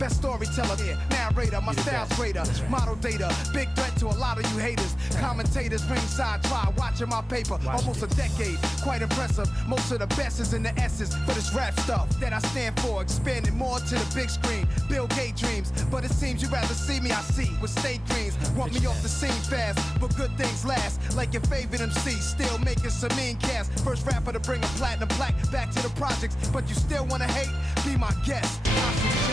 Best storyteller here, narrator, my style's greater. Model data, big threat to a lot of you haters. Commentators ringside try watching my paper. Almost a decade, quite impressive. Most of the best is in the essence for this rap stuff that I stand for. Expanding more to the big screen. Bill Gates dreams, but it seems you'd rather see me, I see, with state dreams. Want me off the scene fast, but good things last. Like your favorite MC, still making some mean cast. First rapper to bring a platinum plaque back to the projects, but you still wanna hate? Be my guest.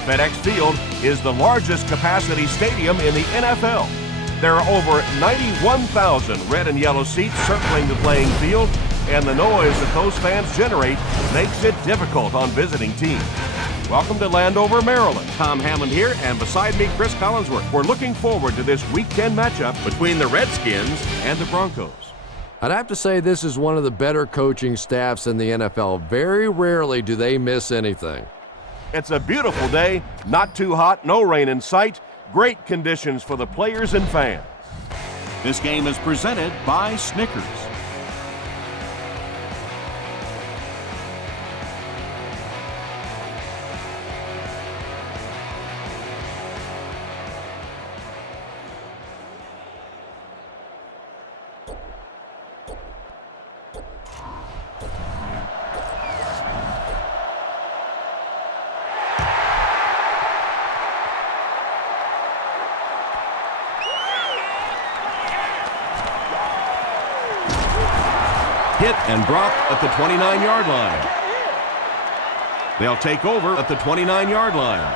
FedEx Field is the largest capacity stadium in the NFL. There are over 91,000 red and yellow seats circling the playing field, and the noise that those fans generate makes it difficult on visiting teams. Welcome to Landover, Maryland. Tom Hammond here, and beside me, Chris Collinsworth. We're looking forward to this Week 10 matchup between the Redskins and the Broncos. I'd have to say this is one of the better coaching staffs in the NFL. Very rarely do they miss anything. It's a beautiful day, not too hot, no rain in sight. Great conditions for the players and fans. This game is presented by Snickers. Hit and drop at the 29-yard line. They'll take over at the 29-yard line.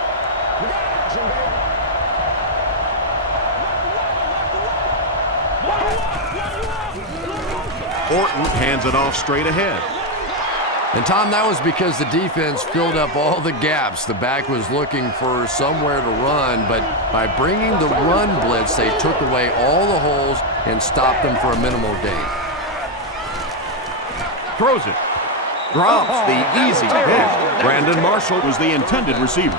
Orton hands it off straight ahead. And Tom, that was because the defense filled up all the gaps. The back was looking for somewhere to run, but by bringing the run blitz, they took away all the holes and stopped them for a minimal gain. Throws it. Drops the easy pitch. Brandon Marshall was the intended receiver.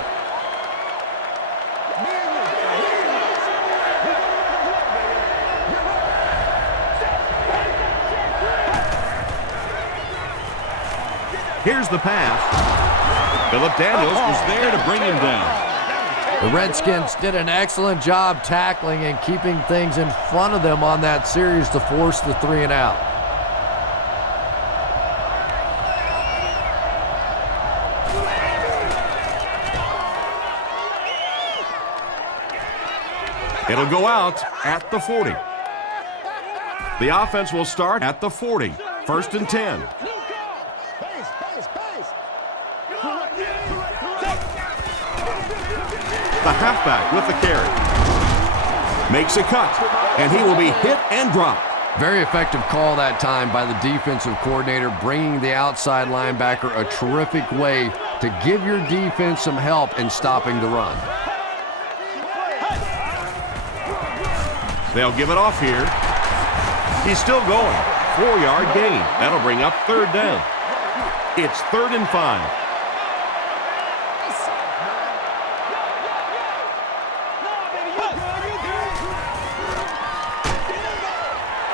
Here's the pass. Phillip Daniels was there to bring him down. The Redskins did an excellent job tackling and keeping things in front of them on that series to force the 3 and out. It'll go out at the 40. The offense will start at the 40. 1st and 10. The halfback with the carry. Makes a cut, and he will be hit and dropped. Very effective call that time by the defensive coordinator, bringing the outside linebacker a terrific way to give your defense some help in stopping the run. They'll give it off here. He's still going. 4-yard gain. That'll bring up 3rd down. It's 3rd and 5.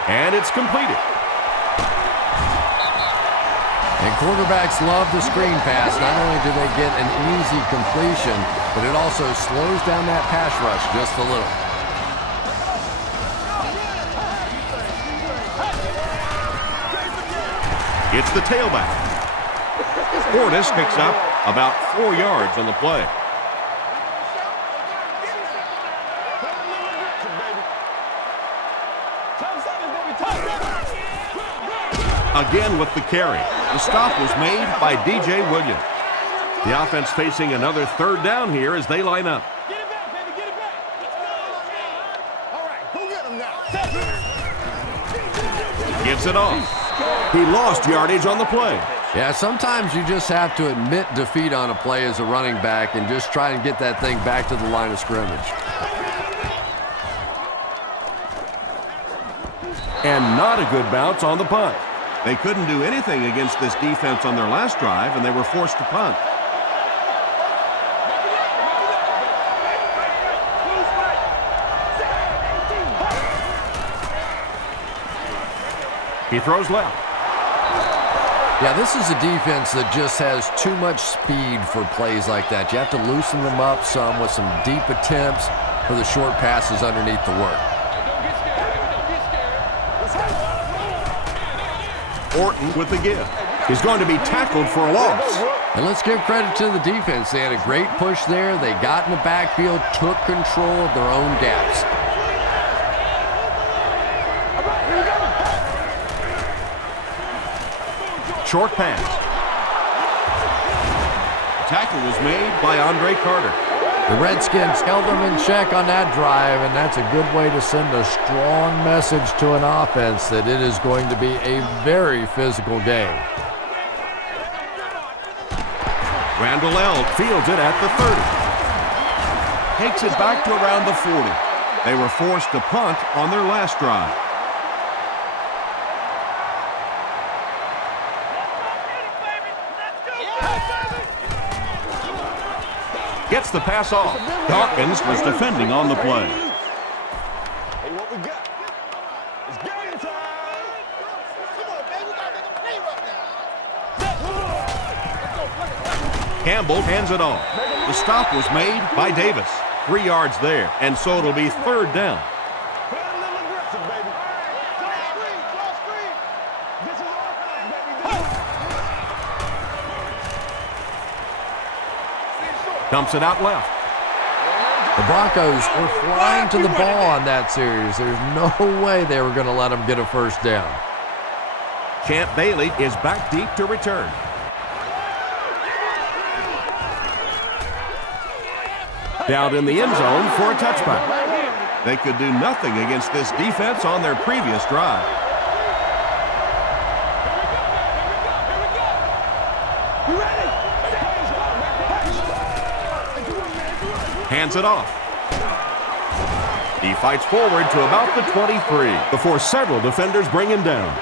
And it's completed. And quarterbacks love the screen pass. Not only do they get an easy completion, but it also slows down that pass rush just a little. It's the tailback. Portis picks up about 4 yards on the play. Again with the carry. The stop was made by DJ Williams. The offense facing another 3rd down here as they line up. Get it back, baby, get it back. All right, go get him now. Gets it off. He lost yardage on the play. Yeah, sometimes you just have to admit defeat on a play as a running back and just try and get that thing back to the line of scrimmage. And not a good bounce on the punt. They couldn't do anything against this defense on their last drive, and they were forced to punt. He throws left. Yeah, this is a defense that just has too much speed for plays like that. You have to loosen them up some with some deep attempts for the short passes underneath the work. Orton with the give. He's going to be tackled for a loss. And let's give credit to the defense. They had a great push there. They got in the backfield, took control of their own gaps. Short pass. Tackle was made by Andre Carter. The Redskins held them in check on that drive, and that's a good way to send a strong message to an offense that it is going to be a very physical game. Randall L. fields it at the 30. Takes it back to around the 40. They were forced to punt on their last drive. Gets the pass off. Dawkins was defending on the play. Hey, what we got? It's game time. Come on, baby. We gotta make a play right now. Campbell hands it off. The stop was made by Davis. 3 yards there, and so it'll be third down. Play a little aggressive, baby. Draw screen. This is offense, baby. Dumps it out left. The Broncos were flying to the ball on that series. There's no way they were going to let them get a first down. Champ Bailey is back deep to return. Down in the end zone for a touchback. They could do nothing against this defense on their previous drive. Hands it off. He fights forward to about the 23 before several defenders bring him down.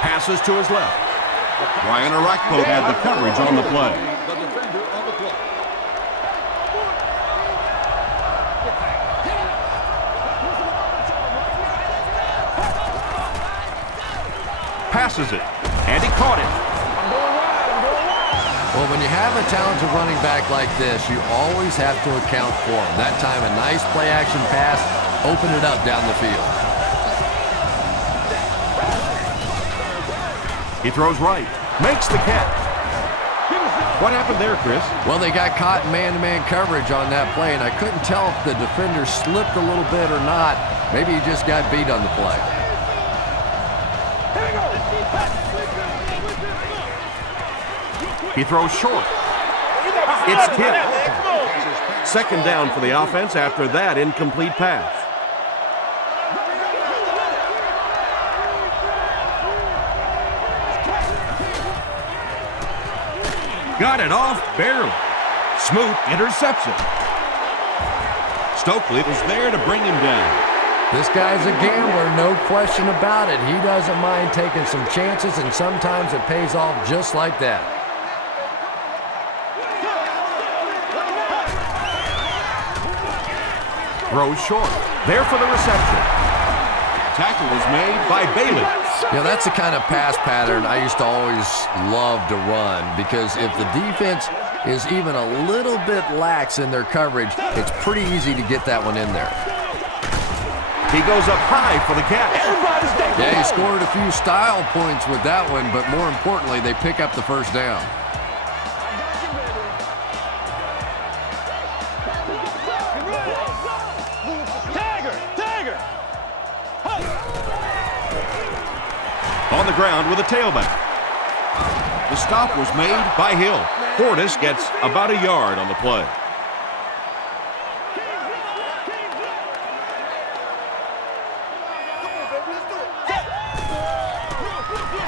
Passes to his left. Ryan Arakpo had the coverage on the play. Passes it, and he caught it. Well, when you have a talented running back like this, you always have to account for him. That time, a nice play-action pass, open it up down the field. He throws right, makes the catch. What happened there, Chris? Well, they got caught in man-to-man coverage on that play, and I couldn't tell if the defender slipped a little bit or not. Maybe he just got beat on the play. He throws short. It's tipped. Second down for the offense after that incomplete pass. Got it off barely. Smoot interception. Stokely was there to bring him down. This guy's a gambler, no question about it. He doesn't mind taking some chances, and sometimes it pays off just like that. Throws short. There for the reception. Tackle was made by Bailey. Yeah, that's the kind of pass pattern I used to always love to run, because if the defense is even a little bit lax in their coverage, it's pretty easy to get that one in there. He goes up high for the catch. Yeah, he scored a few style points with that one, but more importantly, they pick up the first down. On the ground with a tailback. The stop was made by Hill. Portis gets about a yard on the play.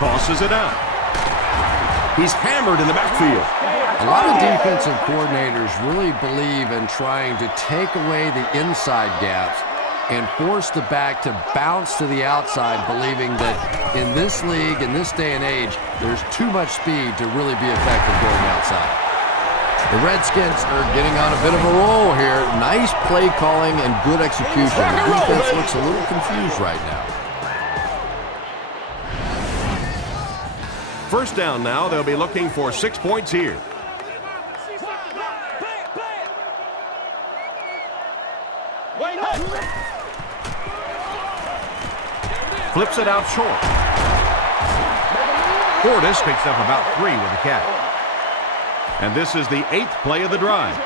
Tosses it out. He's hammered in the backfield. A lot of defensive coordinators really believe in trying to take away the inside gaps and force the back to bounce to the outside, believing that in this league, in this day and age, there's too much speed to really be effective going outside. The Redskins are getting on a bit of a roll here. Nice play calling and good execution. The defense looks a little confused right now. First down now. They'll be looking for 6 points here. Flips it out short. Fortis picks up about 3 with the catch. And this is the 8th play of the drive.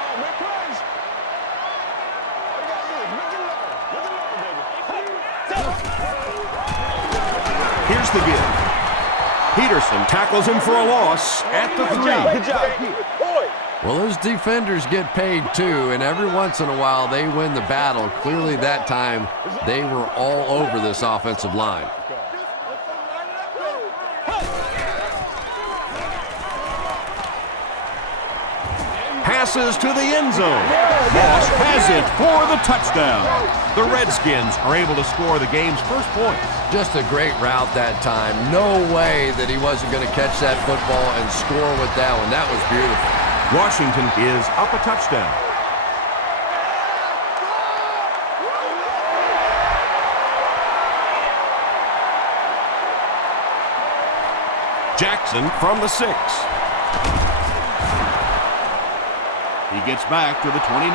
Here's the give. Peterson tackles him for a loss at the 3. Good job. Well, those defenders get paid too, and every once in a while they win the battle. Clearly that time they were all over this offensive line. Passes to the end zone. Moss has it for the touchdown. The Redskins are able to score the game's first point. Just a great route that time. No way that he wasn't going to catch that football and score with that one. That was beautiful. Washington is up a touchdown. Jackson from the 6. He gets back to the 29.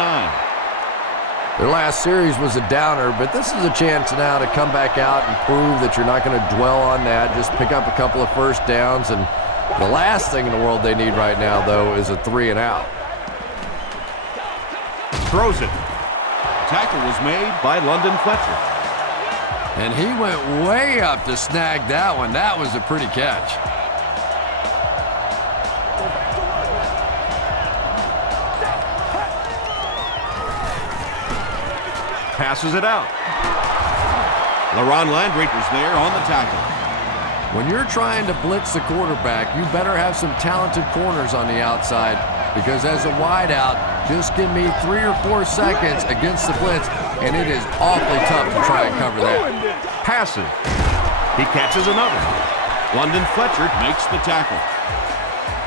Their last series was a downer, but this is a chance now to come back out and prove that you're not going to dwell on that. Just pick up a couple of first downs, and the last thing in the world they need right now, though, is a 3 and out. Throws it. Tackle was made by London Fletcher. And he went way up to snag that one. That was a pretty catch. Passes it out. LaRon Landry was there on the tackle. When you're trying to blitz the quarterback, you better have some talented corners on the outside, because as a wideout, just give me 3 or 4 seconds against the blitz, and it is awfully tough to try and cover that. Passes. He catches another. London Fletcher makes the tackle.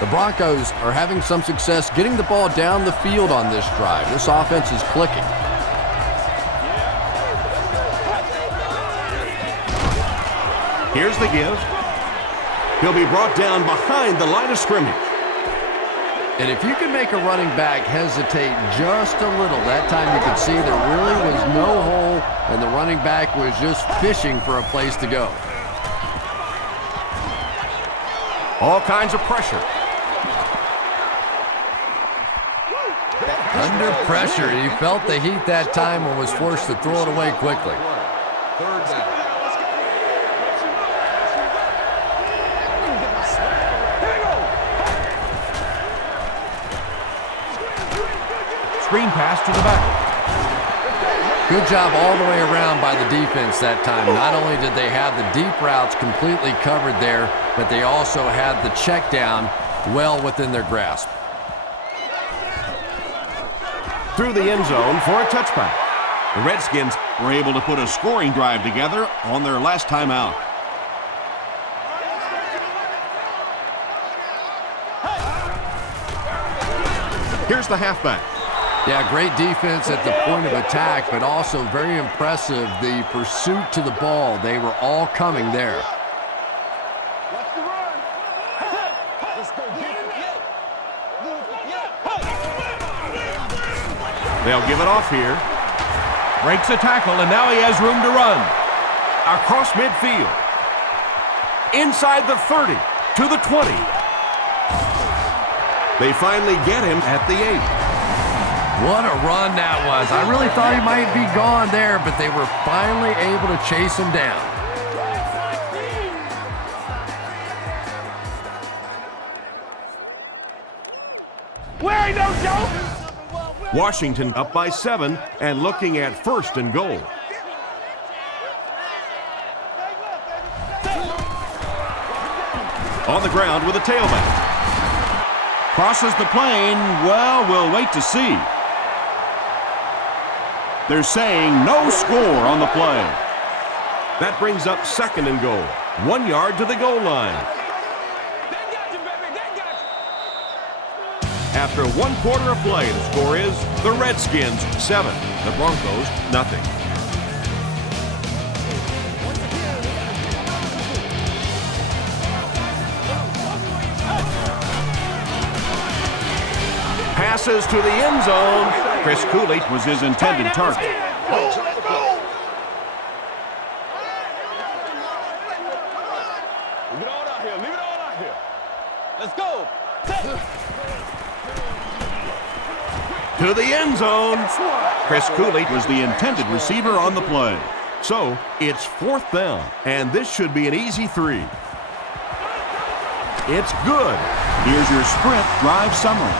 The Broncos are having some success getting the ball down the field on this drive. This offense is clicking. Here's the give. He'll be brought down behind the line of scrimmage. And if you can make a running back hesitate just a little, that time you could see there really was no hole, and the running back was just fishing for a place to go. All kinds of pressure. Under pressure, he felt the heat that time and was forced to throw it away quickly. Third down. Screen pass to the back. Good job all the way around by the defense that time. Not only did they have the deep routes completely covered there, but they also had the check down well within their grasp. Through the end zone for a touchback. The Redskins were able to put a scoring drive together on their last time out. Here's the halfback. Yeah, great defense at the point of attack, but also very impressive the pursuit to the ball. They were all coming there. They'll give it off here. Breaks a tackle, and now he has room to run. Across midfield. Inside the 30 to the 20. They finally get him at the 8. What a run that was. I really thought he might be gone there, but they were finally able to chase him down. Where no joke? Washington up by 7 and looking at 1st and goal. On the ground with a tailback. Crosses the plane. Well, we'll wait to see. They're saying no score on the play. That brings up 2nd and goal. 1 yard to the goal line. After 1 quarter of play, the score is the Redskins 7, the Broncos nothing. Passes to the end zone. Chris Cooley was his intended target. Leave it all out here. Leave it all out here. Let's go. To the end zone. Chris Cooley was the intended receiver on the play. So it's 4th down, and this should be an easy 3. It's good. Here's your sprint drive summary.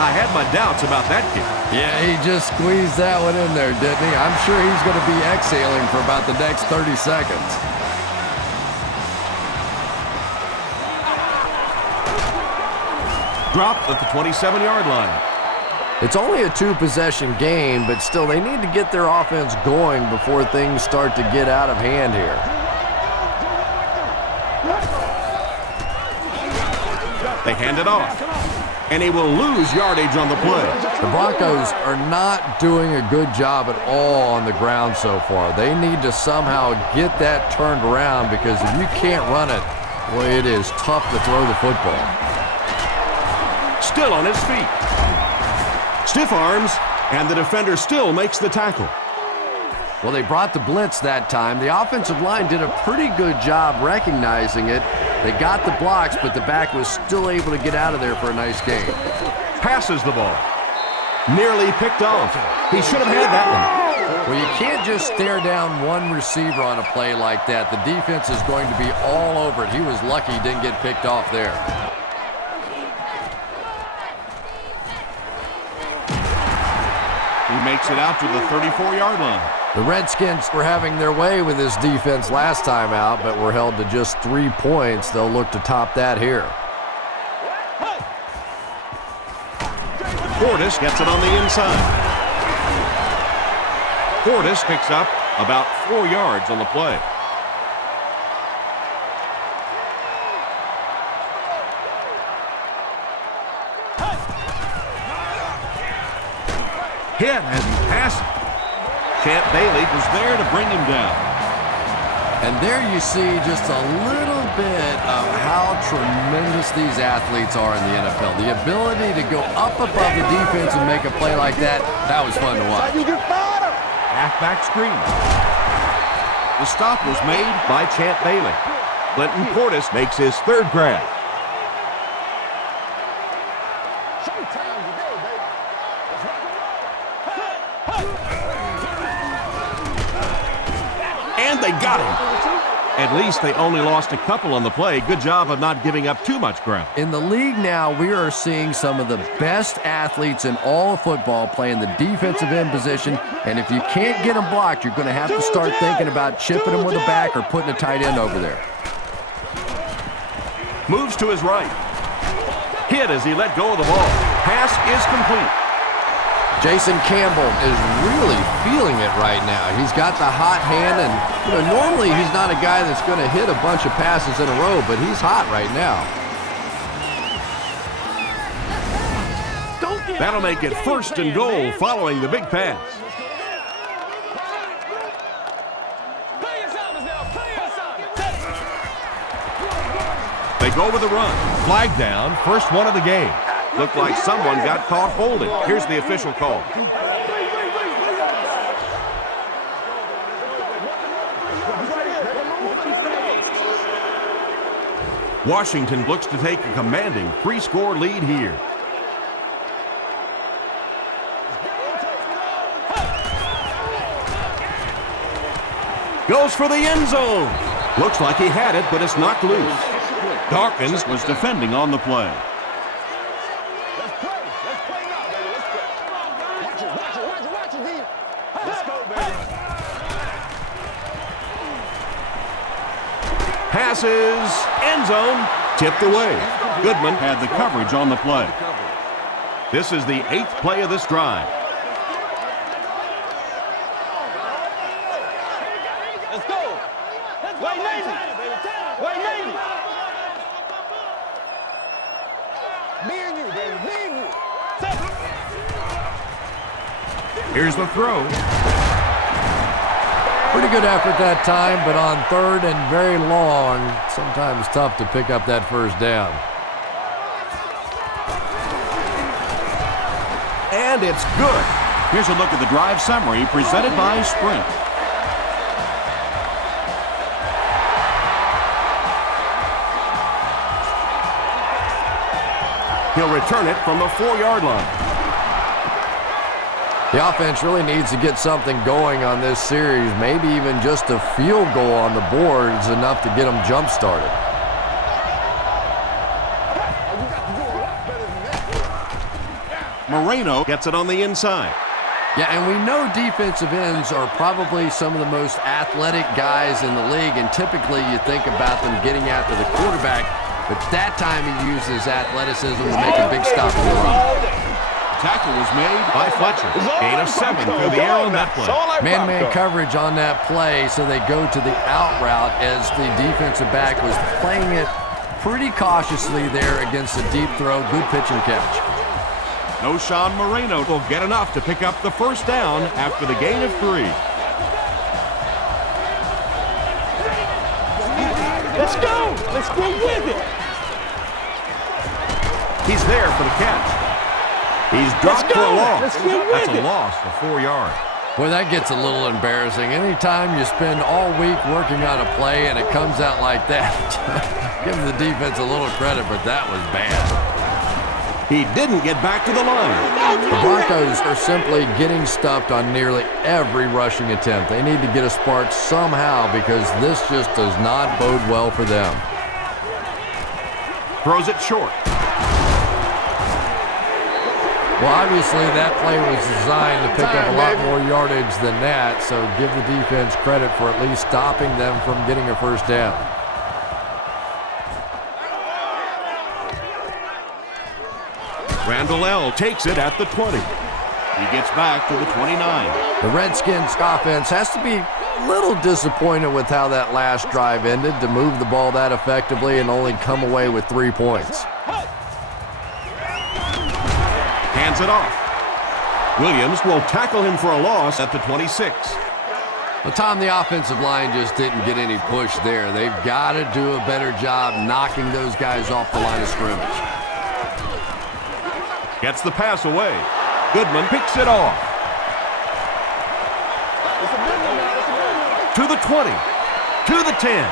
I had my doubts about that kick. Yeah, he just squeezed that one in there, didn't he? I'm sure he's going to be exhaling for about the next 30 seconds. Dropped at the 27-yard line. It's only a 2-possession game, but still they need to get their offense going before things start to get out of hand here. They hand it off, and he will lose yardage on the play. The Broncos are not doing a good job at all on the ground so far. They need to somehow get that turned around, because if you can't run it, well, it is tough to throw the football. Still on his feet. Stiff arms, and the defender still makes the tackle. Well, they brought the blitz that time. The offensive line did a pretty good job recognizing it. They got the blocks, but the back was still able to get out of there for a nice gain. Passes the ball. Nearly picked off. He should have had that one. Well, you can't just stare down one receiver on a play like that. The defense is going to be all over it. He was lucky he didn't get picked off there. He makes it out to the 34-yard line. The Redskins were having their way with this defense last time out, but were held to just 3 points. They'll look to top that here. Portis gets it on the inside. Portis picks up about 4 yards on the play. Hit as he passes. Champ Bailey was there to bring him down. And there you see just a little bit of how tremendous these athletes are in the NFL. The ability to go up above the defense and make a play like that, that was fun to watch. Halfback screen. The stop was made by Champ Bailey. Clinton Portis makes his 3rd grab. And they got him. At least they only lost a couple on the play. Good job of not giving up too much ground. In the league now, we are seeing some of the best athletes in all of football playing the defensive end position, and if you can't get them blocked, you're going to have to start thinking about chipping them with a back or putting a tight end over there. Moves to his right. Hit as he let go of the ball. Pass is complete. Jason Campbell is really feeling it right now. He's got the hot hand, and normally he's not a guy that's going to hit a bunch of passes in a row, but he's hot right now. That'll make it 1st and goal following the big pass. They go with the run. Flag down, first one of the game. Looked like someone got caught holding. Here's the official call. Washington looks to take a commanding 3-score lead here. Goes for the end zone. Looks like he had it, but it's knocked loose. Dawkins was defending on the play. Passes, end zone, tipped away. Goodman had the coverage on the play. This is the 8th play of this drive. Let's go. Wait, Navy. Wait, Navy. Me and you, baby. Me and you. Here's the throw. Pretty good effort that time, but on third and very long, sometimes tough to pick up that first down. And it's good. Here's a look at the drive summary presented by Sprint. He'll return it from the 4-yard line. The offense really needs to get something going on this series. Maybe even just a field goal on the board is enough to get them jump-started. Moreno gets it on the inside. Yeah, and we know defensive ends are probably some of the most athletic guys in the league, and typically you think about them getting after the quarterback, but that time he uses athleticism to make a big stop in the run. Tackle was made by Fletcher. Gain of 7 through the air on that play. Man-to-man coverage on that play, so they go to the out route as the defensive back was playing it pretty cautiously there against the deep throw. Good pitch and catch. No Sean Moreno will get enough to pick up the first down after the gain of 3. Let's go! Let's go with it! He's there for the catch. He's dropped for a loss. That's a loss for 4 yards. Boy, that gets a little embarrassing. Anytime you spend all week working on a play and it comes out like that, give the defense a little credit, but that was bad. He didn't get back to the line. The Broncos are simply getting stuffed on nearly every rushing attempt. They need to get a spark somehow because this just does not bode well for them. Throws it short. Well, obviously that play was designed to pick up a lot more yardage than that, so give the defense credit for at least stopping them from getting a first down. Randall L. takes it at the 20. He gets back to the 29. The Redskins offense has to be a little disappointed with how that last drive ended to move the ball that effectively and only come away with 3 points. Hands it off. Williams will tackle him for a loss at the 26. Well, Tom, the offensive line just didn't get any push there. They've got to do a better job knocking those guys off the line of scrimmage. Gets the pass away. Goodman picks it off. To the 20. To the 10.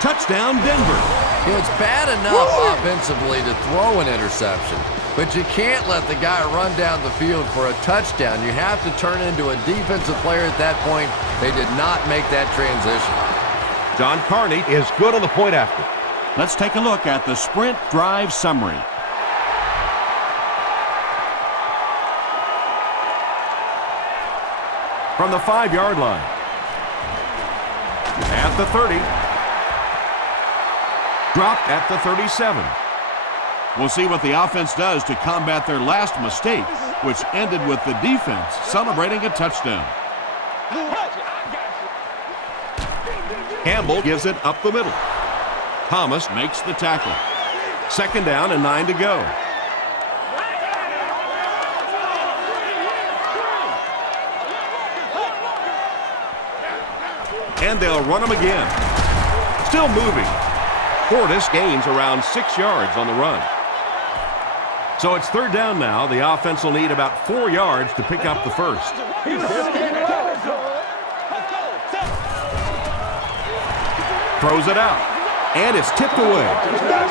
Touchdown, Denver. You know, it's bad enough offensively to throw an interception, but you can't let the guy run down the field for a touchdown. You have to turn into a defensive player at that point. They did not make that transition. John Carney is good on the point after. Let's take a look at the Sprint drive summary. From the 5-yard line. At the 30. Dropped at the 37. We'll see what the offense does to combat their last mistake, which ended with the defense celebrating a touchdown. Campbell gives it up the middle. Thomas makes the tackle. 2nd down and 9 to go. And they'll run him again. Still moving. Portis gains around 6 yards on the run. So it's 3rd down now. The offense will need about 4 yards to pick up the first. Throws it out. And it's tipped away.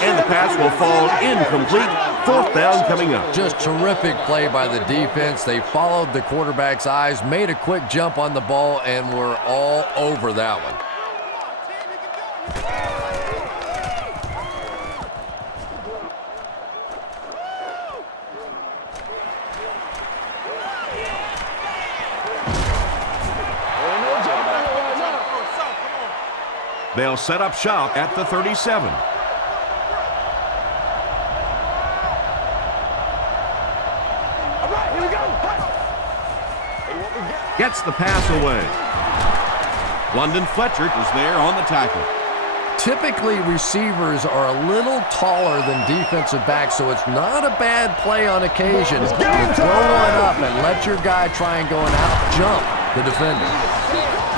And the pass will fall incomplete. 4th down coming up. Just terrific play by the defense. They followed the quarterback's eyes, made a quick jump on the ball, and were all over that one. They'll set up shop at the 37. Gets the pass away. London Fletcher is there on the tackle. Typically, receivers are a little taller than defensive backs, so it's not a bad play on occasion to throw one up and let your guy try and go and out-jump the defender.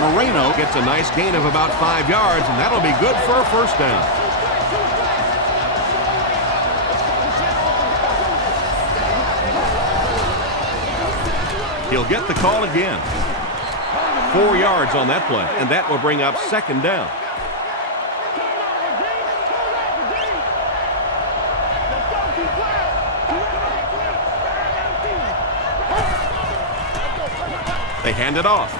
Moreno gets a nice gain of about 5 yards, and that'll be good for a first down. He'll get the call again. 4 yards on that play, and that will bring up second down. They hand it off.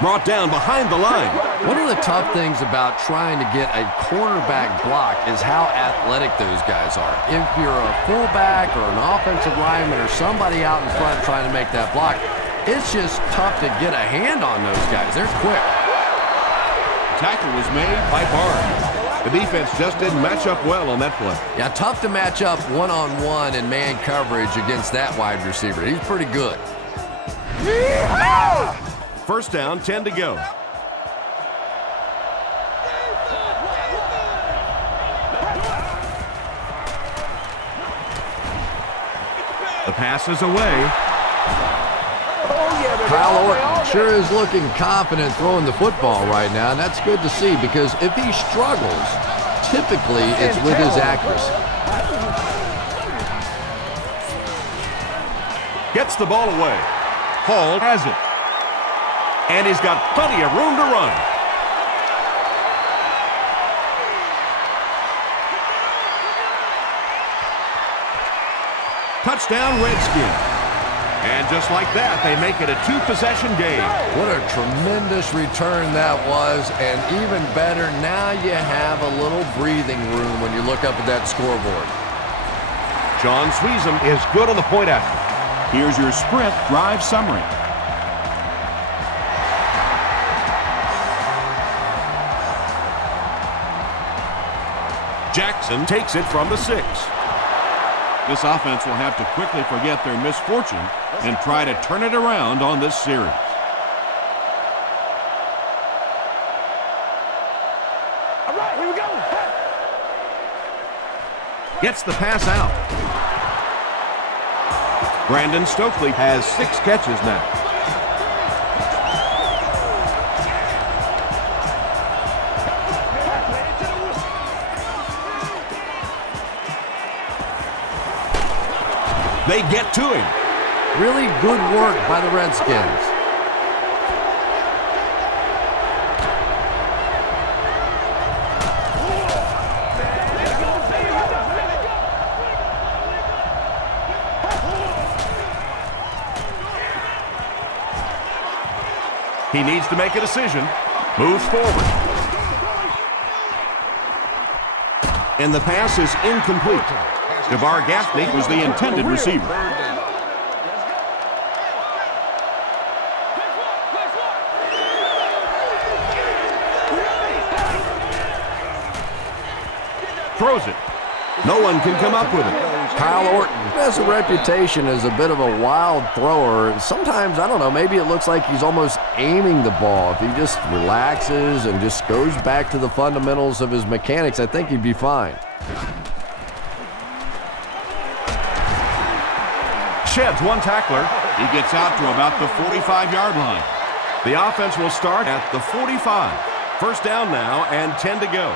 Brought down behind the line. One of the tough things about trying to get a quarterback block is how athletic those guys are. If you're a fullback or an offensive lineman or somebody out in front trying to make that block, it's just tough to get a hand on those guys. They're quick. Tackle was made by Barnes. The defense just didn't match up well on that play. Yeah, tough to match up one-on-one in man coverage against that wide receiver. He's pretty good. First down, 10 to go. The pass is away. Kyle Orton sure is looking confident throwing the football right now, and that's good to see because if he struggles, typically it's with his accuracy. Gets the ball away. Hall has it. And he's got plenty of room to run. Touchdown, Redskins. And just like that, they make it a two-possession game. What a tremendous return that was, and even better, now you have a little breathing room when you look up at that scoreboard. John Sweezum is good on the point after. Here's your sprint drive summary. Jackson takes it from the 6. This offense will have to quickly forget their misfortune and try to turn it around on this series. All right, here we go. Gets the pass out. Brandon Stokely has 6 catches now. They get to him. Really good work by the Redskins. He needs to make a decision. Moves forward. And the pass is incomplete. DeVar Gaffney was the intended receiver. Throws it. No one can come up with it. Kyle Orton has a reputation as a bit of a wild thrower. Sometimes, I don't know, maybe it looks like he's almost aiming the ball. If he just relaxes and just goes back to the fundamentals of his mechanics, I think he'd be fine. Sheds one tackler. He gets out to about the 45-yard line. The offense will start at the 45. First down now and 10 to go.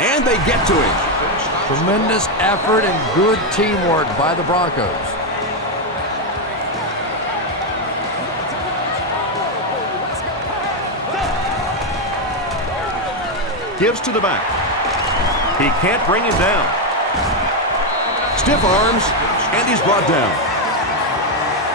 And they get to him. Tremendous effort and good teamwork by the Broncos. Gives to the back. He can't bring him down. Stiff arms, and he's brought down.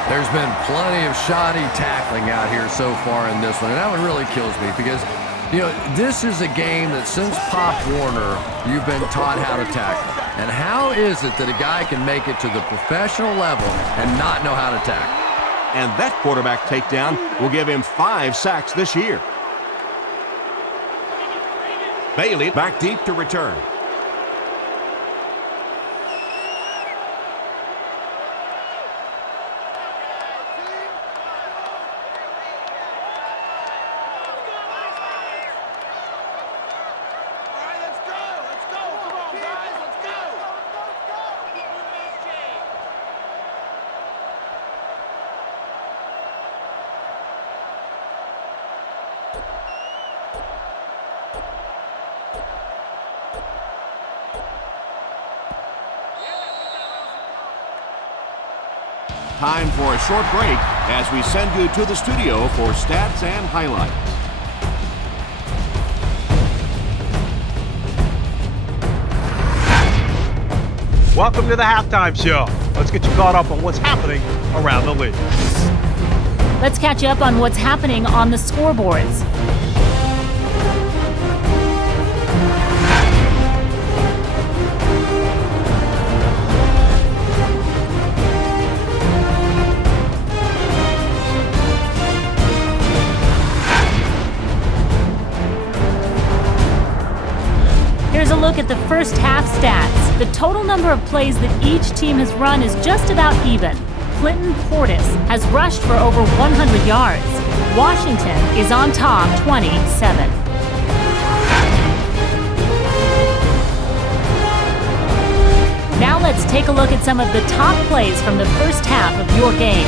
There's been plenty of shoddy tackling out here so far in this one, and that one really kills me because, you know, this is a game that since Pop Warner, you've been taught how to tackle. And how is it that a guy can make it to the professional level and not know how to tackle? And that quarterback takedown will give him 5 sacks this year. Bailey back deep to return. Time for a short break as we send you to the studio for stats and highlights. Welcome to the halftime show. Let's get you caught up on what's happening around the league. Let's catch you up on what's happening on the scoreboards. Here's a look at the first half stats. The total number of plays that each team has run is just about even. Clinton Portis has rushed for over 100 yards. Washington is on top, 27. Now let's take a look at some of the top plays from the first half of your game.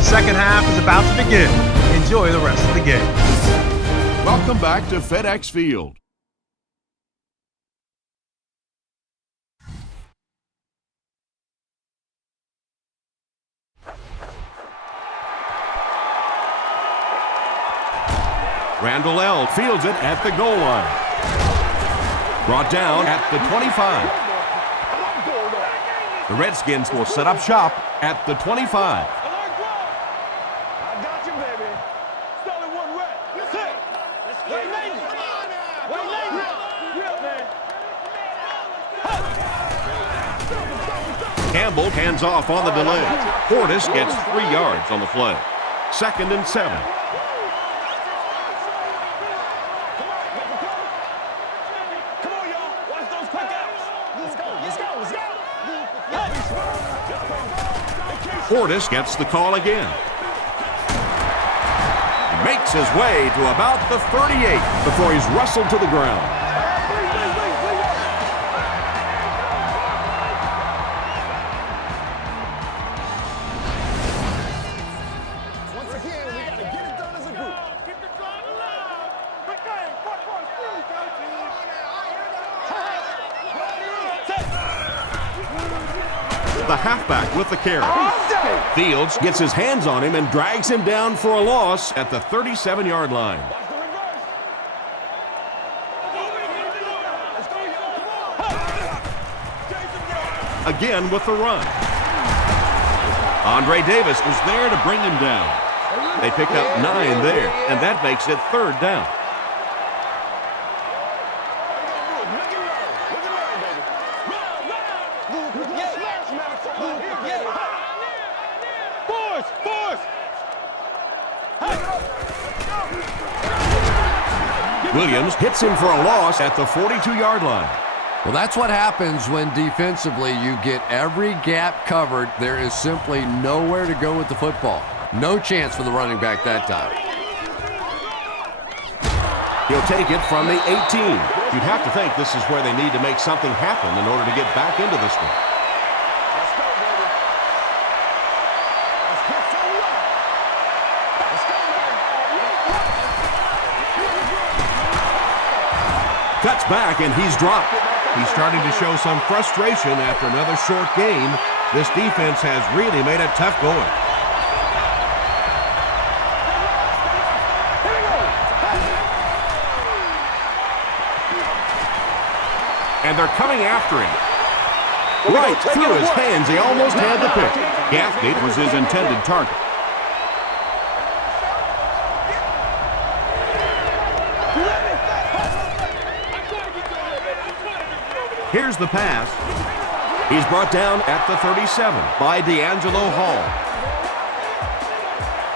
Second half is about to begin. Enjoy the rest of the game. Welcome back to FedEx Field. Randall L. fields it at the goal line. Brought down at the 25. The Redskins will set up shop at the 25. Campbell hands off on the delay. Portis gets 3 yards on the play. 2nd and 7. Come on, y'all. Watch those quick outs. Let's go. Portis gets the call again. He makes his way to about the 38 before he's wrestled to the ground. The halfback with the carry. Fields gets his hands on him and drags him down for a loss at the 37-yard line. Again with the run. Andre Davis was there to bring him down. They pick up 9 there, and that makes it 3rd down. Williams hits him for a loss at the 42-yard line. Well, that's what happens when defensively you get every gap covered. There is simply nowhere to go with the football. No chance for the running back that time. He'll take it from the 18. You'd have to think this is where they need to make something happen in order to get back into this one. Cuts back, and he's dropped. He's starting to show some frustration after another short game. This defense has really made it tough going. And they're coming after him. Right through his hands. He almost had the pick. Gaffney was his intended target. Here's the pass. He's brought down at the 37 by D'Angelo Hall.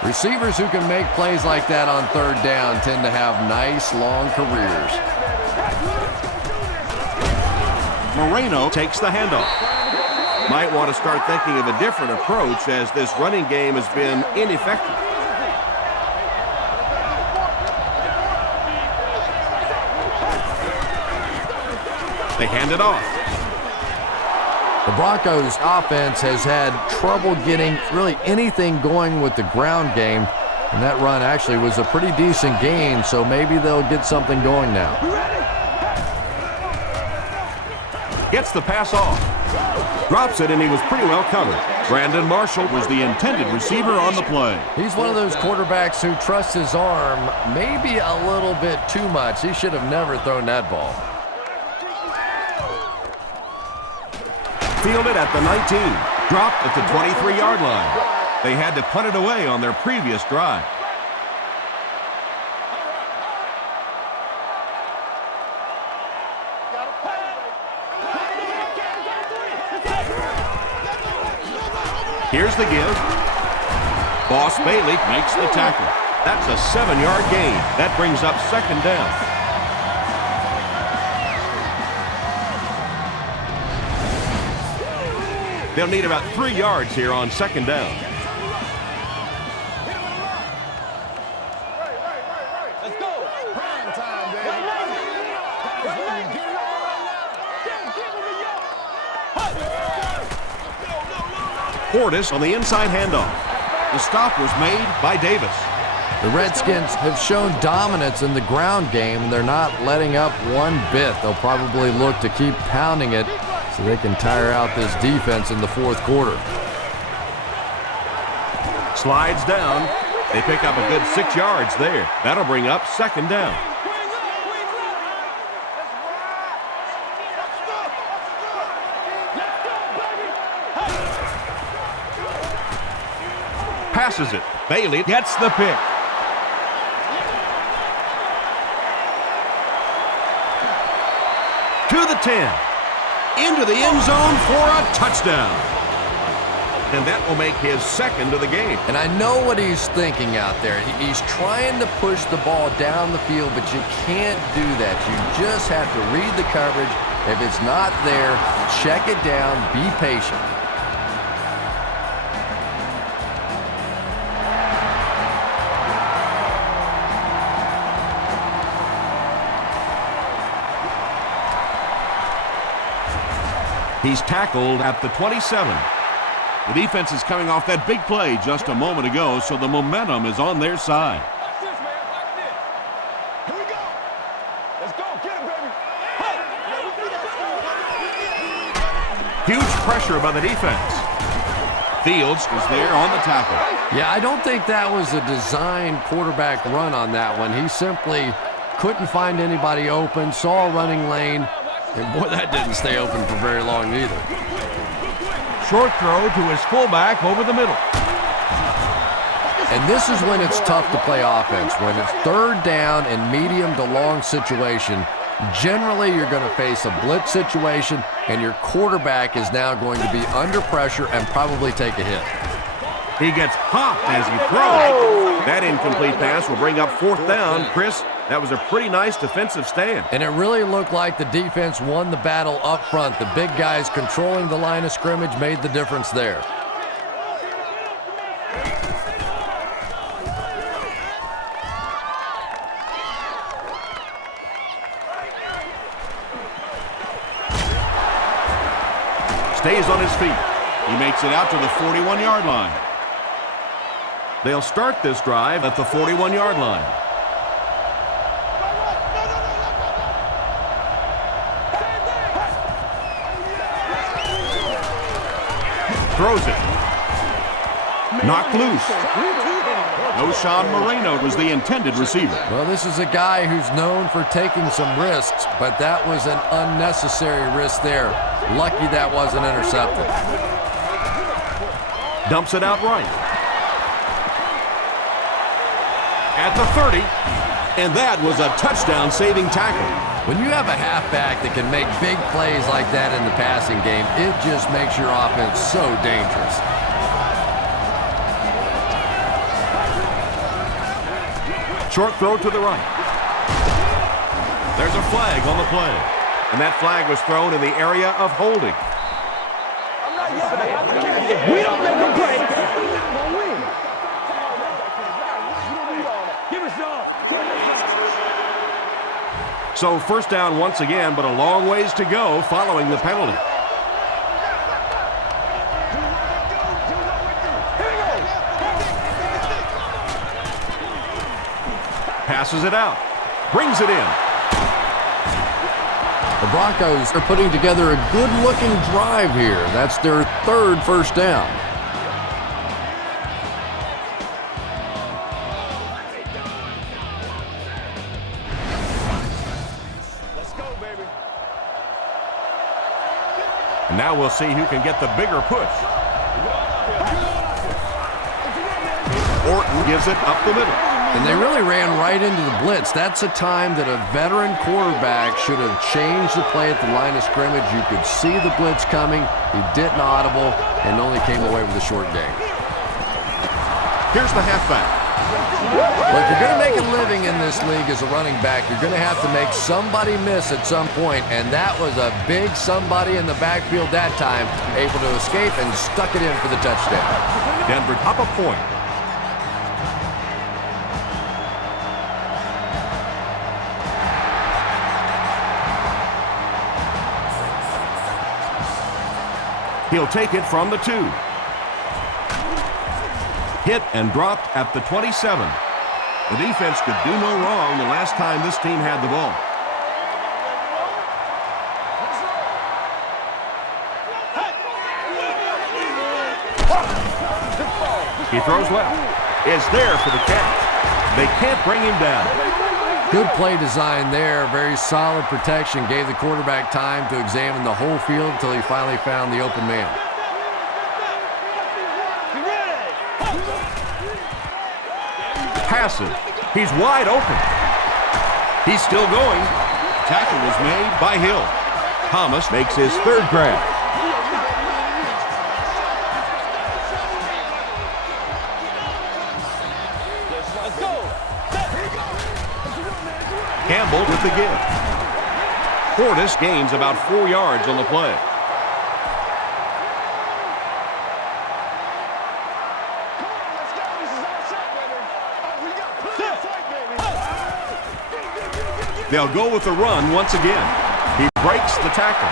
Receivers who can make plays like that on third down tend to have nice, long careers. Moreno takes the handoff. Might want to start thinking of a different approach as this running game has been ineffective. They hand it off. The Broncos offense has had trouble getting really anything going with the ground game, and that run actually was a pretty decent gain, so maybe they'll get something going now. Gets the pass off. Drops it, and he was pretty well covered. Brandon Marshall was the intended receiver on the play. He's one of those quarterbacks who trusts his arm maybe a little bit too much. He should have never thrown that ball. Fielded at the 19. Dropped at the 23-yard line. They had to punt it away on their previous drive. Here's the give. Boss Bailey makes the tackle. That's a 7-yard gain. That brings up second down. They'll need about 3 yards here on second down. Let's go. Prime time, baby. Portis on the inside handoff. The stop was made by Davis. The Redskins have shown dominance in the ground game. They're not letting up one bit. They'll probably look to keep pounding it so they can tire out this defense in the fourth quarter. Slides down. They pick up a good 6 yards there. That'll bring up second down. Passes it. Bailey gets the pick. To the 10. Into the end zone for a touchdown. And that will make his second of the game. And I know what he's thinking out there. He's trying to push the ball down the field, but you can't do that. You just have to read the coverage. If it's not there, check it down, be patient. He's tackled at the 27. The defense is coming off that big play just a moment ago, so the momentum is on their side. Watch this, man. Watch this. Here we go. Let's go. Get it, baby. Huge pressure by the defense. Fields was there on the tackle. Yeah, I don't think that was a designed quarterback run on that one. He simply couldn't find anybody open, saw a running lane, and boy, that didn't stay open for very long either. Short throw to his fullback over the middle. And this is when it's tough to play offense. When it's third down and medium to long situation, generally you're going to face a blitz situation, and your quarterback is now going to be under pressure and probably take a hit. He gets popped as he throws. That incomplete pass will bring up fourth down. Chris, that was a pretty nice defensive stand. And it really looked like the defense won the battle up front. The big guys controlling the line of scrimmage made the difference there. Stays on his feet. He makes it out to the 41-yard line. They'll start this drive at the 41-yard line. Throws it. Knocked loose. O'Shawn Moreno was the intended receiver. Well, this is a guy who's known for taking some risks, but that was an unnecessary risk there. Lucky that wasn't intercepted. Dumps it out right. At the 30, and that was a touchdown-saving tackle. When you have a halfback that can make big plays like that in the passing game, it just makes your offense so dangerous. Short throw to the right. There's a flag on the play. And that flag was thrown in the area of holding. If we don't make a play, we're not going to win. Give us all. So first down once again, but a long ways to go following the penalty. Passes it out. Brings it in. The Broncos are putting together a good-looking drive here. That's their third first down. Let's go, baby. And now we'll see who can get the bigger push. Orton gives it up the middle. And they really ran right into the blitz. That's a time that a veteran quarterback should have changed the play at the line of scrimmage. You could see the blitz coming. He didn't audible and only came away with a short gain. Here's the halfback. Well, if you're going to make a living in this league as a running back, you're going to have to make somebody miss at some point, and that was a big somebody in the backfield that time, able to escape and stuck it in for the touchdown. Denver up a point. He'll take it from the 2. Hit and dropped at the 27. The defense could do no wrong the last time this team had the ball. He throws left. It's there for the catch. They can't bring him down. Good play design there. Very solid protection. Gave the quarterback time to examine the whole field until he finally found the open man. Passive. He's wide open. He's still going. Tackle was made by Hill. Thomas makes his third grab. Campbell with the give. Portis gains about 4 yards on the play. They'll go with the run once again. He breaks the tackle.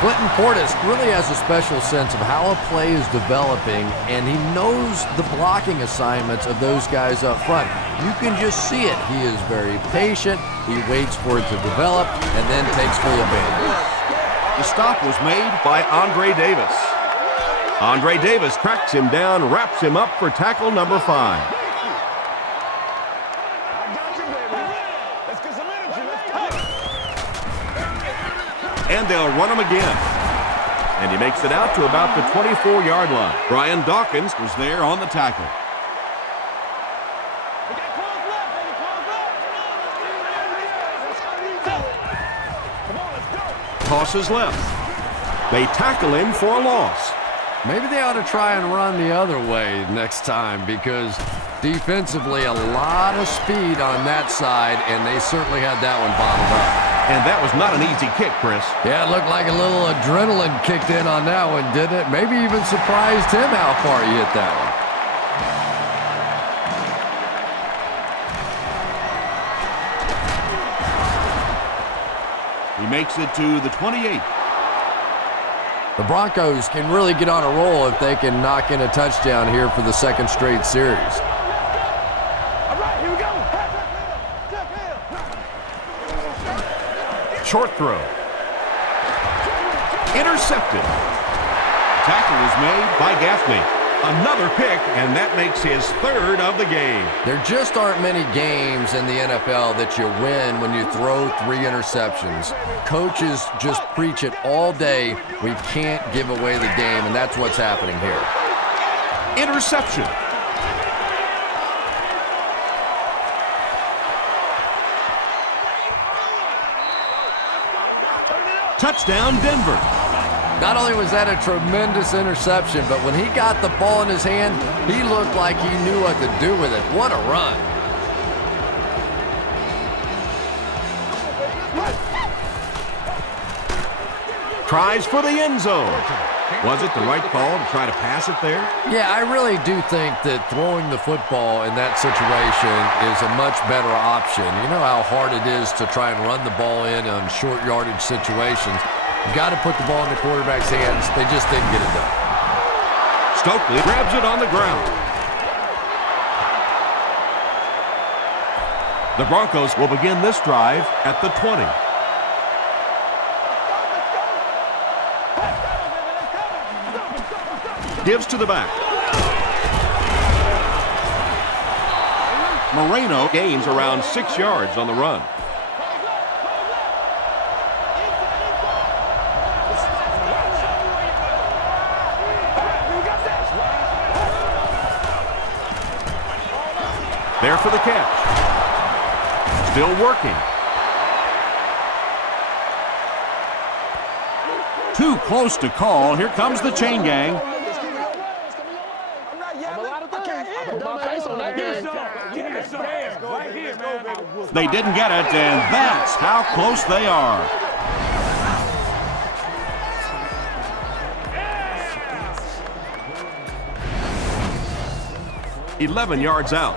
Clinton Portis really has a special sense of how a play is developing, and he knows the blocking assignments of those guys up front. You can just see it. He is very patient. He waits for it to develop and then takes full advantage. The stop was made by Andre Davis. Andre Davis tracks him down, wraps him up for tackle number 5. And they'll run him again. And he makes it out to about the 24-yard line. Brian Dawkins was there on the tackle. Tosses left. They tackle him for a loss. Maybe they ought to try and run the other way next time, because defensively a lot of speed on that side, and they certainly had that one bottled up. And that was not an easy kick, Chris. Yeah, it looked like a little adrenaline kicked in on that one, didn't it? Maybe even surprised him how far he hit that one. He makes it to the 28. The Broncos can really get on a roll if they can knock in a touchdown here for the second straight series. All right, here we go. Short throw. Intercepted. Tackle is made by Gaffney. Another pick, and that makes his third of the game. There just aren't many games in the NFL that you win when you throw 3 interceptions. Coaches just preach it all day. We can't give away the game, and that's what's happening here. Interception. Touchdown, Denver. Not only was that a tremendous interception, but when he got the ball in his hand, he looked like he knew what to do with it. What a run. Tries for the end zone. Was it the right call to try to pass it there? Yeah, I really do think that throwing the football in that situation is a much better option. You know how hard it is to try and run the ball in on short yardage situations. You've got to put the ball in the quarterback's hands. They just didn't get it done. Stokely grabs it on the ground. The Broncos will begin this drive at the 20. Gives to the back. Moreno gains around 6 yards on the run. There for the catch. Still working. Too close to call. Here comes the chain gang. They didn't get it, and that's how close they are. "11 yards out.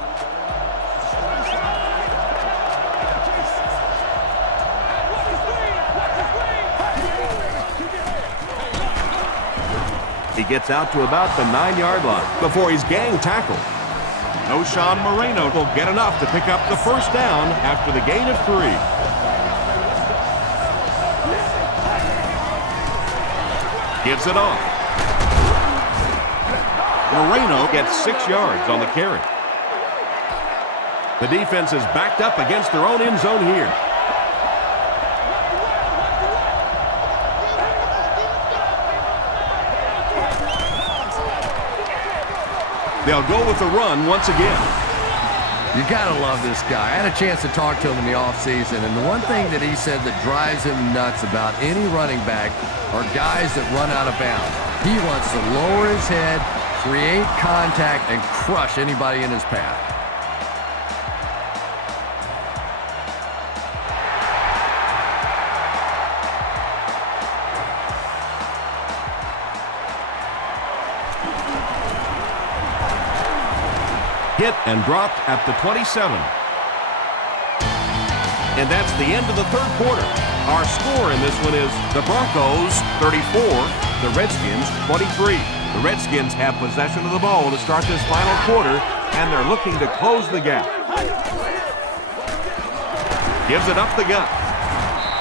He gets out to about the 9-yard line before he's gang tackled. Oshan Moreno will get enough to pick up the first down after the gain of 3. Gives it off. Moreno gets 6 yards on the carry. The defense is backed up against their own end zone here. They'll go with the run once again. You gotta love this guy. I had a chance to talk to him in the offseason, and the one thing that he said that drives him nuts about any running back are guys that run out of bounds. He wants to lower his head, create contact, and crush anybody in his path. Hit and dropped at the 27. And that's the end of the third quarter. Our score in this one is the Broncos 34, the Redskins 23. The Redskins have possession of the ball to start this final quarter, and they're looking to close the gap. Gives it up the gut.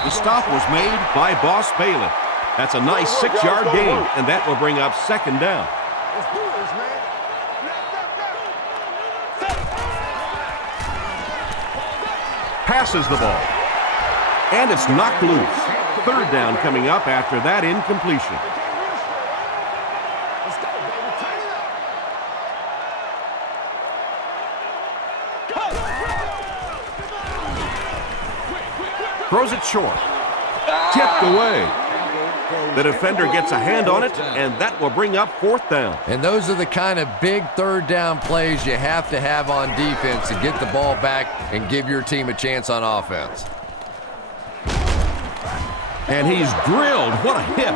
The stop was made by Boss Bailey. That's a nice 6-yard gain, and that will bring up second down. Passes the ball. And it's knocked loose. Third down coming up after that incompletion. Throws it short. Tipped away. The defender gets a hand on it, and that will bring up fourth down. And those are the kind of big third down plays you have to have on defense to get the ball back and give your team a chance on offense. And he's drilled. What a hit.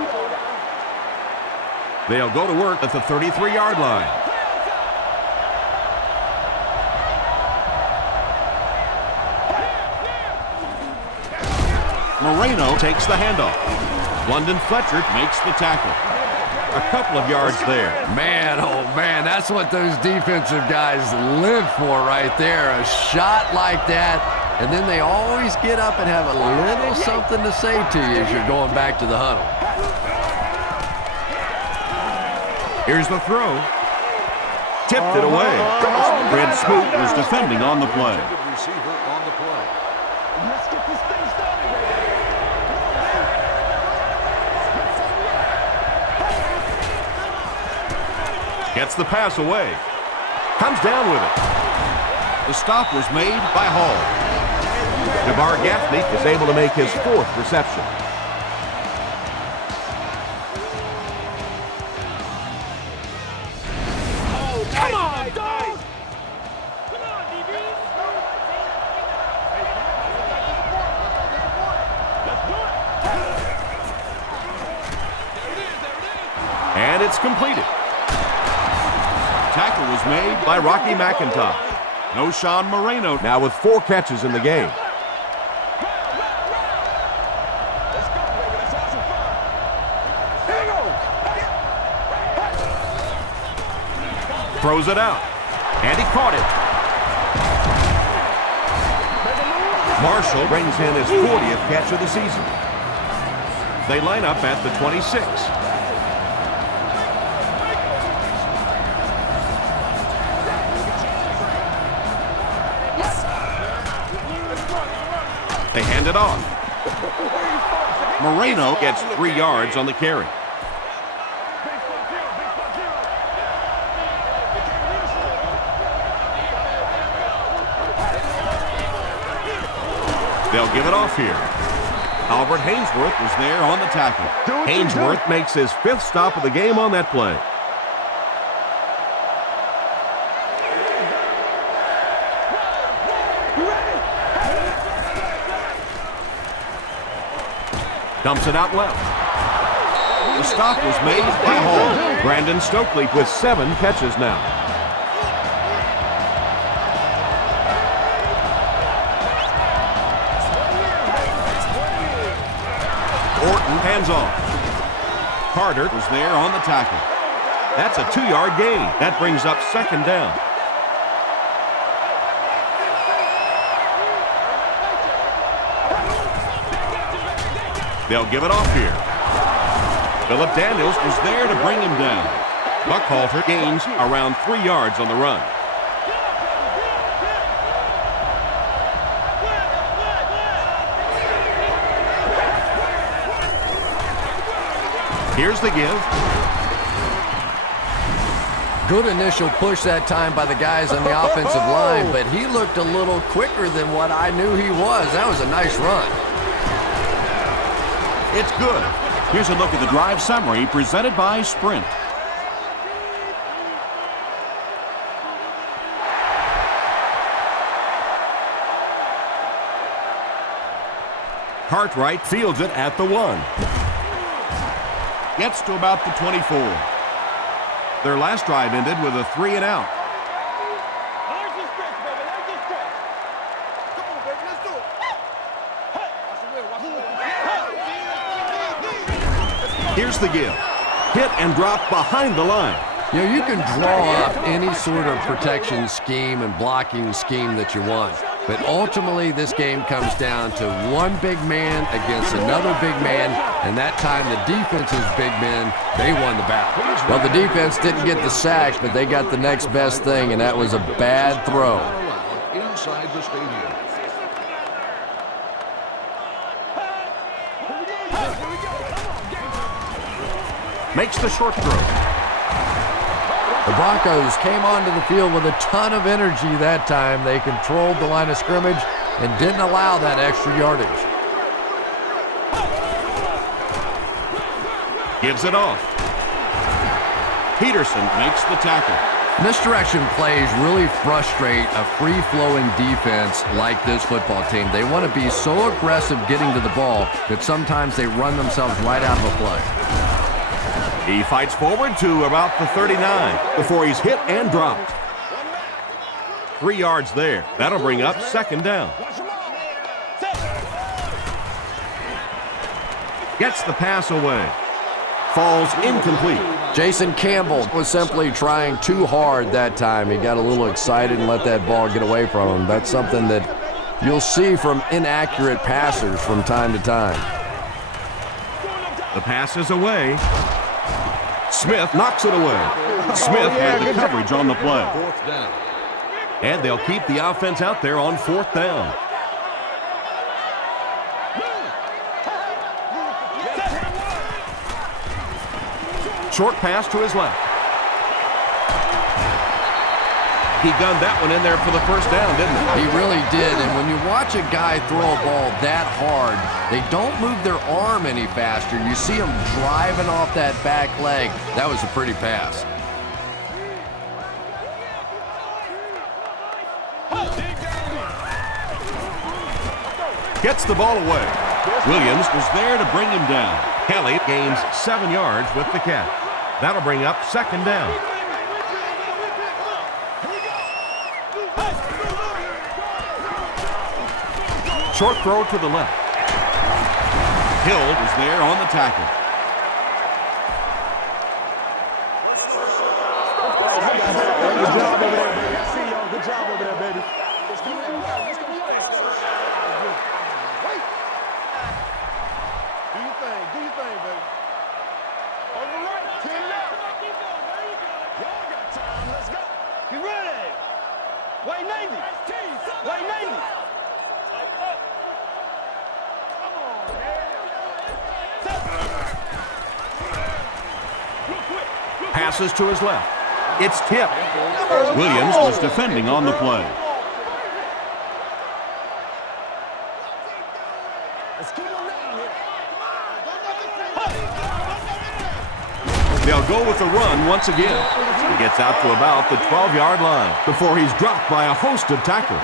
They'll go to work at the 33-yard line. Moreno takes the handoff. London Fletcher makes the tackle. A couple of yards there. Man, oh man, that's what those defensive guys live for right there. A shot like that, and then they always get up and have a little something to say to you as you're going back to the huddle. Here's the throw. Tipped it away. Fred Smoot was defending on the play. Gets the pass away. Comes down with it. The stop was made by Hall. DeBar Gaffney is able to make his fourth reception. Come on, dog! Come on, DB! Let's do it! And it's completed. Tackle was made by Rocky McIntosh. No Sean Moreno now with 4 catches in the game. Throws it out. And he caught it. Marshall brings in his 40th catch of the season. They line up at the 26. They hand it off. Moreno gets 3 yards on the carry. They'll give it off here. Albert Hainsworth was there on the tackle. Hainsworth makes his 5th stop of the game on that play. Dumps it out left. The stop was made by Hall. Brandon Stokely with 7 catches now. Orton hands off. Carter was there on the tackle. That's a 2-yard gain. That brings up 2nd down. They'll give it off here. Phillip Daniels was there to bring him down. Buckhalter gains around 3 yards on the run. Here's the give. Good initial push that time by the guys on the offensive line, but he looked a little quicker than what I knew he was. That was a nice run. It's good. Here's a look at the drive summary presented by Sprint. Cartwright fields it at the 1. Gets to about the 24. Their last drive ended with a 3 and out. Here's the give. Hit and drop behind the line. You know, you can draw up any sort of protection scheme and blocking scheme that you want. But ultimately, this game comes down to one big man against another big man, and that time the defense's big men, they won the battle. Well, the defense didn't get the sack, but they got the next best thing, and that was a bad throw. Inside the stadium. Makes the short throw. The Broncos came onto the field with a ton of energy that time. They controlled the line of scrimmage and didn't allow that extra yardage. Gives it off. Peterson makes the tackle. Misdirection plays really frustrate a free-flowing defense like this football team. They want to be so aggressive getting to the ball that sometimes they run themselves right out of a play. He fights forward to about the 39 before he's hit and dropped. 3 yards there. That'll bring up 2nd down. Gets the pass away. Falls incomplete. Jason Campbell was simply trying too hard that time. He got a little excited and let that ball get away from him. That's something that you'll see from inaccurate passers from time to time. The pass is away. Smith knocks it away. Smith had the coverage on the play. 4th down. And they'll keep the offense out there on 4th down. Short pass to his left. He gunned that one in there for the 1st down, didn't he? He really did, and when you watch a guy throw a ball that hard, they don't move their arm any faster. You see him driving off that back leg. That was a pretty pass. Gets the ball away. Williams was there to bring him down. Kelly gains 7 yards with the catch. That'll bring up second down. Short throw to the left. Hill is there on the tackle. Good job over there, baby. I see y'all. Good job over there, baby. Let's go. Wait. Do your thing, baby. On the right, 10 left. Y'all got time. Let's go. You ready? Wait, Navy. Wait, Navy. Come on, man. Passes to his left. It's tipped. Williams was defending on the play. Let's keep them down here. They'll go with the run once again. He gets out to about the 12-yard line before he's dropped by a host of tacklers.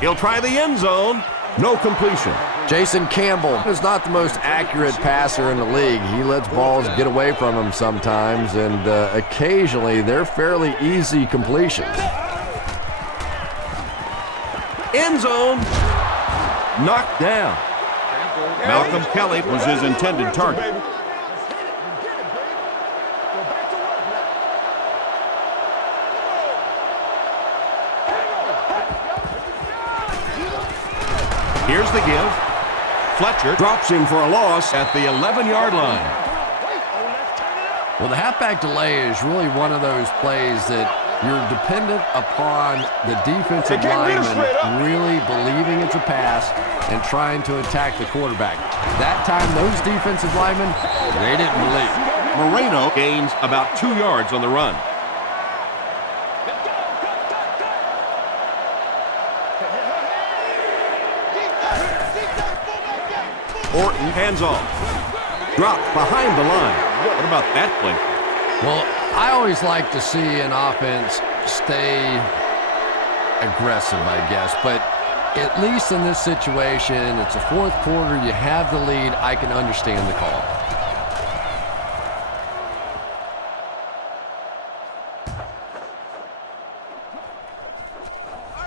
He'll try the end zone. No completion. Jason Campbell is not the most accurate passer in the league. He lets balls get away from him sometimes, and occasionally they're fairly easy completions. End zone. Knocked down. Malcolm Kelly was his intended target. Here's the give. Fletcher drops him for a loss at the 11-yard line. Well, the halfback delay is really one of those plays that you're dependent upon the defensive lineman really believing it's a pass and trying to attack the quarterback. That time, those defensive linemen, they didn't believe. Moreno gains about 2 yards on the run. Orton hands off. Dropped behind the line. What about that play? Well, I always like to see an offense stay aggressive, I guess. But at least in this situation, it's a fourth quarter. You have the lead. I can understand the call.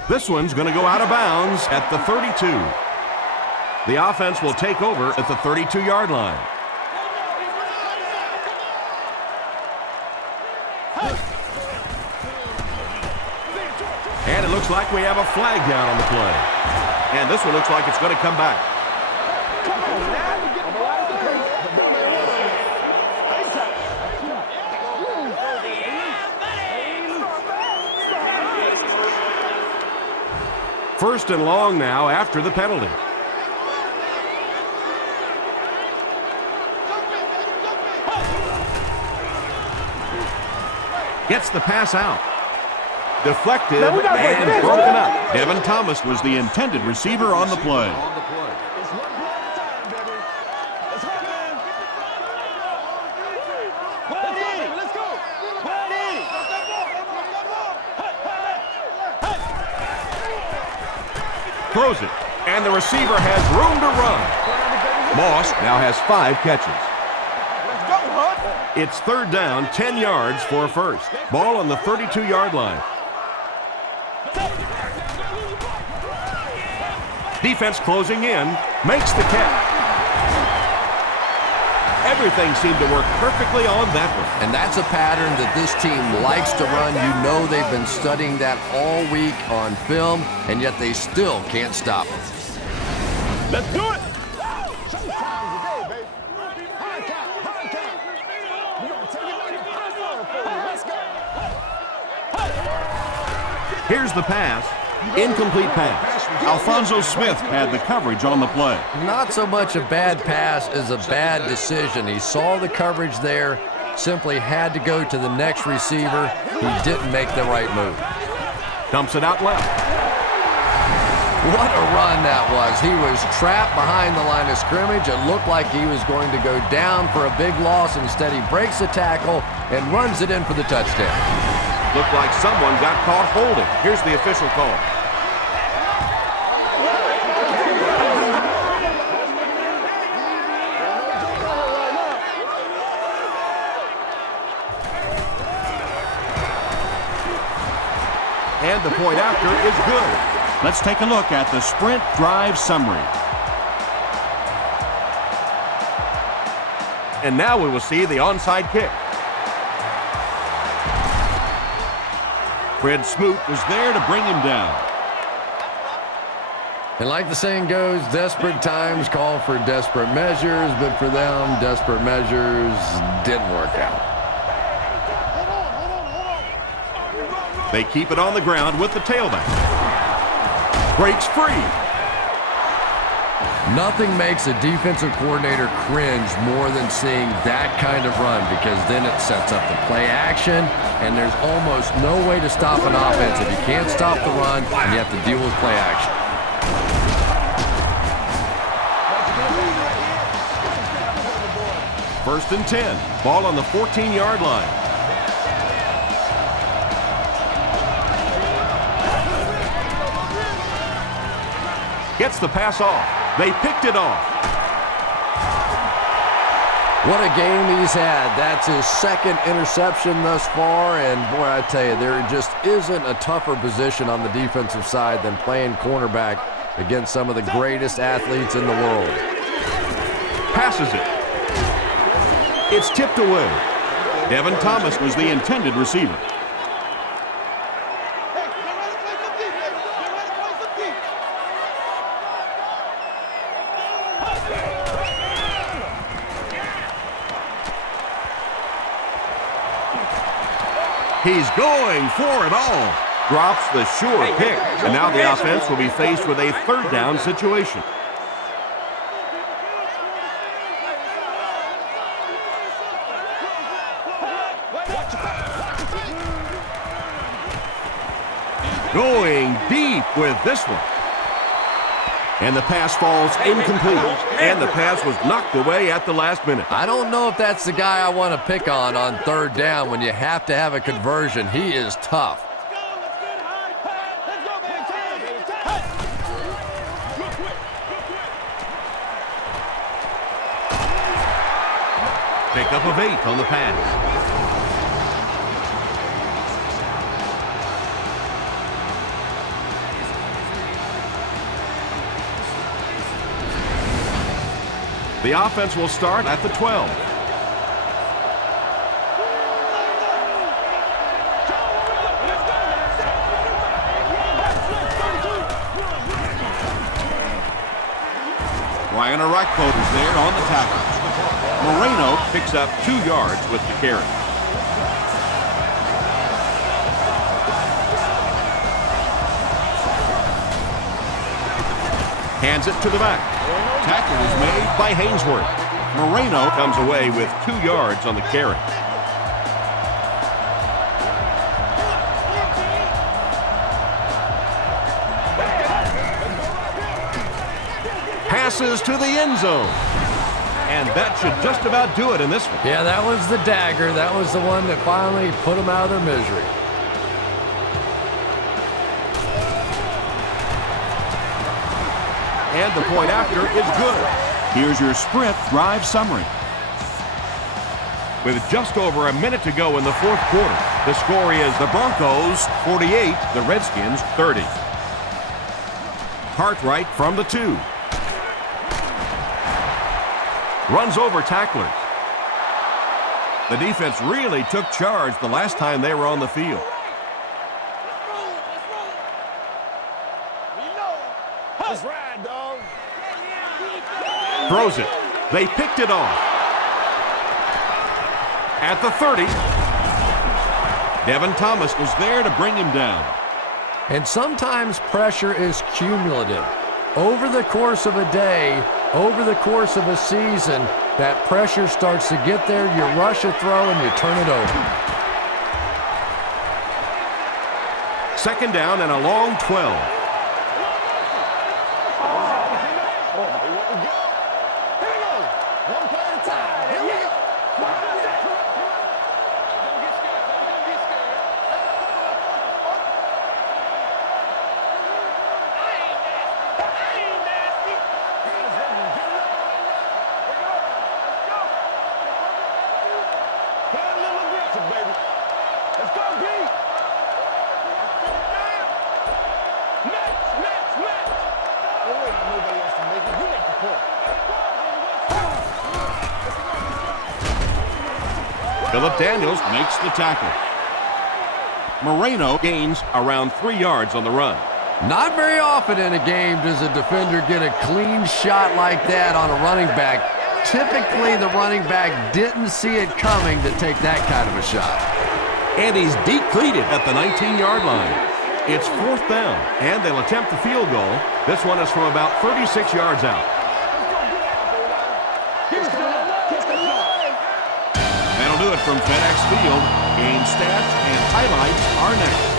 This one's going to go out of bounds at the 32. The offense will take over at the 32-yard line. And it looks like we have a flag down on the play. And this one looks like it's going to come back. First and long now after the penalty. Gets the pass out. Deflected and broken up. Devin Thomas was the intended receiver on the play. Throws it, and the receiver has room to run. Moss now has 5 catches. It's third down, 10 yards for a first. Ball on the 32-yard line. Defense closing in, makes the catch. Everything seemed to work perfectly on that one. And that's a pattern that this team likes to run. You know they've been studying that all week on film, and yet they still can't stop it. Let's do it. Here's the pass. Incomplete pass. Alfonso Smith had the coverage on the play. Not so much a bad pass as a bad decision. He saw the coverage there, simply had to go to the next receiver. He didn't make the right move. Dumps it out left. What a run that was. He was trapped behind the line of scrimmage. It looked like he was going to go down for a big loss. Instead, he breaks the tackle and runs it in for the touchdown. Looked like someone got caught holding. Here's the official call. And the point after is good. Let's take a look at the sprint drive summary. And now we will see the onside kick. Fred Smoot was there to bring him down. And like the saying goes, desperate times call for desperate measures, but for them, desperate measures didn't work out. They keep it on the ground with the tailback. Breaks free. Nothing makes a defensive coordinator cringe more than seeing that kind of run, because then it sets up the play action, and there's almost no way to stop an offense if you can't stop the run and you have to deal with play action. First and 10. Ball on the 14-yard line. Gets the pass off. They picked it off. What a game he's had. That's his second interception thus far, and boy, I tell you, there just isn't a tougher position on the defensive side than playing cornerback against some of the greatest athletes in the world. Passes it. It's tipped away. Devin Thomas was the intended receiver. He's going for it all. Drops the sure pick. And now the offense will be faced with a third down situation. Going deep with this one. And the pass falls incomplete. And the pass was knocked away at the last minute. I don't know if that's the guy I want to pick on third down when you have to have a conversion. He is tough. Pickup of 8 on the pass. The offense will start at the 12. Ryan Arakpo is there on the tackle. Moreno picks up 2 yards with the carry. Hands it to the back. Tackle is made by Hainsworth. Moreno comes away with 2 yards on the carry. Passes to the end zone. And that should just about do it in this one. Yeah, that was the dagger. That was the one that finally put them out of their misery. And the point after is good. Here's your sprint drive summary. With just over a minute to go in the fourth quarter, the score is the Broncos 48, the Redskins 30. Cartwright from the 2. Runs over tacklers. The defense really took charge the last time they were on the field. Throws it. They picked it off. At the 30. Devin Thomas was there to bring him down. And sometimes pressure is cumulative. Over the course of a day, over the course of a season, that pressure starts to get there, you rush a throw, and you turn it over. Second down and a long 12. Phillip Daniels makes the tackle. Moreno gains around 3 yards on the run. Not very often in a game does a defender get a clean shot like that on a running back. Typically, the running back didn't see it coming to take that kind of a shot. And he's depleted at the 19-yard line. It's 4th down, and they'll attempt the field goal. This one is from about 36 yards out. That'll do it from FedEx Field. Game stats and highlights are next.